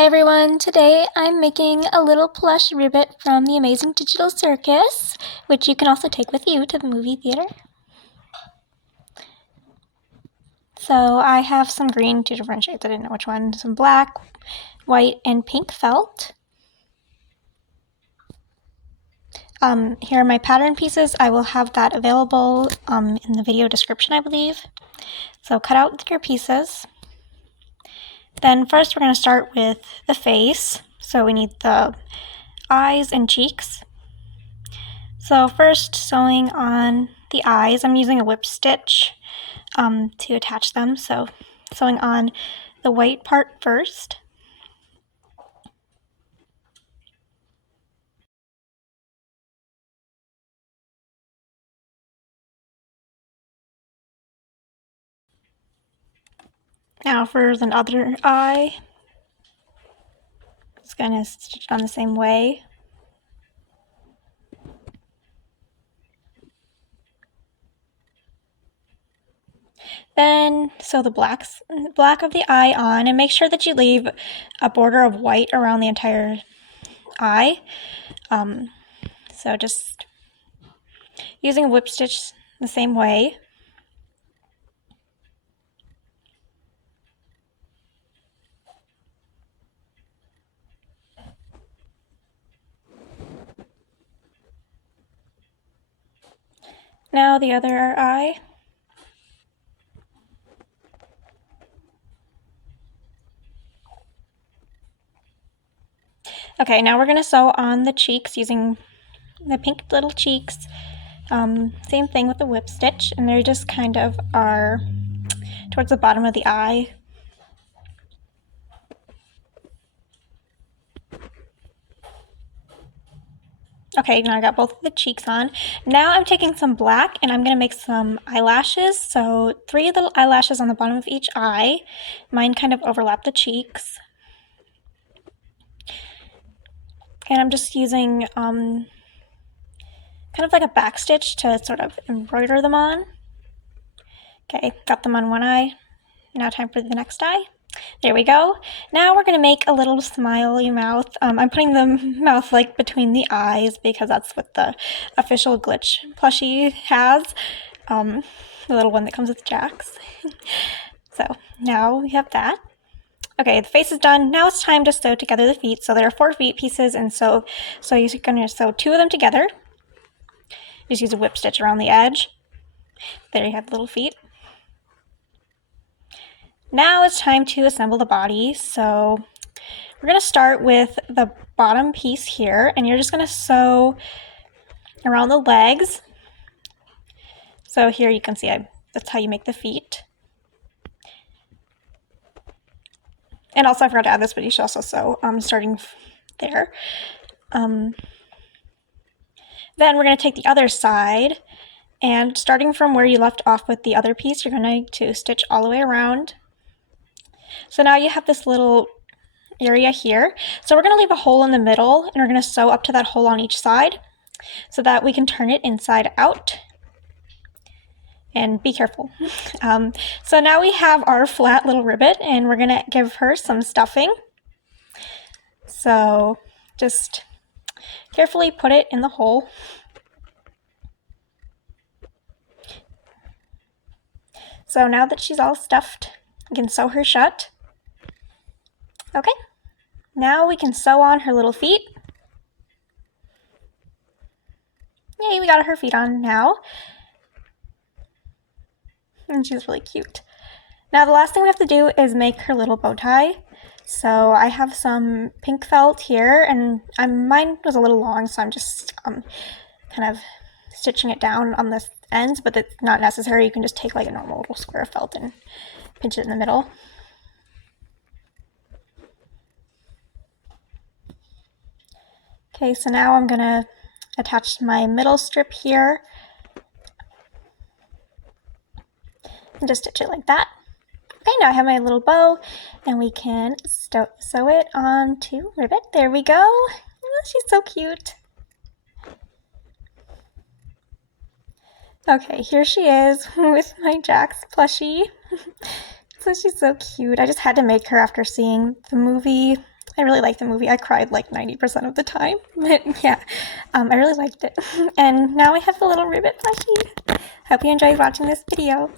Hi everyone, today I'm making a little plush ribbit from the Amazing Digital Circus, which you can also take with you to the movie theater. So I have some green, two different shades, I didn't know which one, some black, white, and pink felt. Here are my pattern pieces. I will have that available in the video description, I believe. So cut out your pieces. Then first we're going to start with the face. So we need the eyes and cheeks. So first, sewing on the eyes, I'm using a whip stitch to attach them. So sewing on the white part first. Now for the other eye, just going to stitch it on the same way. Then sew the black of the eye on, and make sure that you leave a border of white around the entire eye. So just using a whip stitch the same way. Now the other eye. Okay, now we're going to sew on the cheeks using the pink little cheeks. Same thing with the whip stitch, and they just kind of are towards the bottom of the eye. Okay, now I got both of the cheeks on. Now I'm taking some black and I'm going to make some eyelashes. So 3 little eyelashes on the bottom of each eye. Mine kind of overlap the cheeks. And I'm just using kind of like a back stitch to sort of embroider them on. Okay, got them on one eye. Now time for the next eye. There we go. Now we're going to make a little smiley mouth. I'm putting the mouth like between the eyes because that's what the official Glitch plushie has. The little one that comes with Jax. So now we have that. Okay, the face is done. Now it's time to sew together the feet. So there are 4 feet pieces, and so you're going to sew 2 of them together. Just use a whip stitch around the edge. There you have the little feet. Now it's time to assemble the body. So we're going to start with the bottom piece here, and you're just going to sew around the legs. So here you can see that's how you make the feet. And also I forgot to add this, but you should also sew starting there. Then we're going to take the other side, and starting from where you left off with the other piece, you're going to stitch all the way around. So now you have this little area here. So we're going to leave a hole in the middle, and we're going to sew up to that hole on each side so that we can turn it inside out. And be careful. So now we have our flat little ribbit, and we're going to give her some stuffing. So just carefully put it in the hole. So now that she's all stuffed, we can sew her shut. Okay, now we can sew on her little feet. Yay, we got her feet on now. And she's really cute. Now the last thing we have to do is make her little bow tie. So I have some pink felt here, and mine was a little long, so I'm just kind of stitching it down on the ends, but it's not necessary. You can just take like a normal little square felt and pinch it in the middle. Okay, so now I'm going to attach my middle strip here and just stitch it like that. Okay, now I have my little bow, and we can sew it onto Ribbit. There we go. Oh, she's so cute. Okay, here she is with my Jax plushie. So she's so cute. I just had to make her after seeing the movie I really liked the movie. I cried like 90% of the time. But yeah, I really liked it. And now I have the little Ribbit plushie. Hope you enjoyed watching this video.